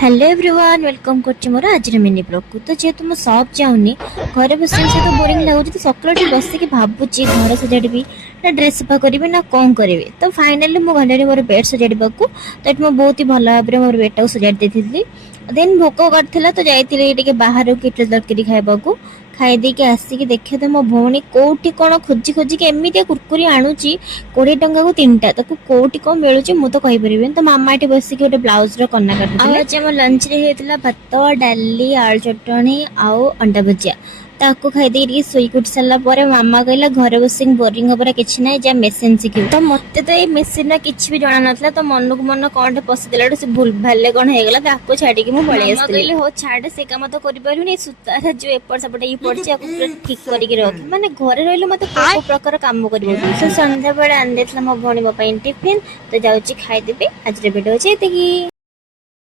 Hello everyone welcome करछि मोर आज mini blog को। तो जेहेतु मो सॉप जाऊनी घरे बस से तो बोरिंग लागुची, तो सकाळठी बस के भाबुची घर सजाड़बी ना ड्रेस सफा करी ना कौन करी। तो फाइनली मो गले मोर बेड सजाड़ा को, तो ये बहुत ही भल भाव मोर बेड सजाड़ देती। देन भोक करथिला तो जाइए बाहर की इटली तरकारी खाइबा खाईदे के आसिक देखे तो मो भौणी कोठी कौन खोजी खोजी के एमती कुरकुरी आणुची 20 टंका को 3टा ताको कोठी कौन मिलूची मु तो कहि परिबिन। तो मामा एठी बसिक गोटे ब्लाउज रो कन्ना काटुथिले। आज हम लंच रे हेतला भात डाली आलू चटणी आउ अंडा भुजिया ताको खाईदे के सोई कुट सारा पर मामा कहला घर बस बोरिंग हबरा किछि ना जा मेसिन शिखिब। तो मते तो ए मेसिन ना किछि भी जाना नथला, तो मन को मन कोन पसिदेला से भूल भाले कोन हेगला ताको छाडी के मु पळी आस्ती। कहले हो छाड से काम तो करि पारुनी, सुतार जो एपर सपटे ई पड़छि आको पूरा ठीक करि के रख। माने घरे रहले मते को प्रकार काम करबो। तो संध्या बेला आन देथला मो भणी मो पई टिफिन, तो जाउची खाई देबे। आज रे वीडियो छै एतिकी।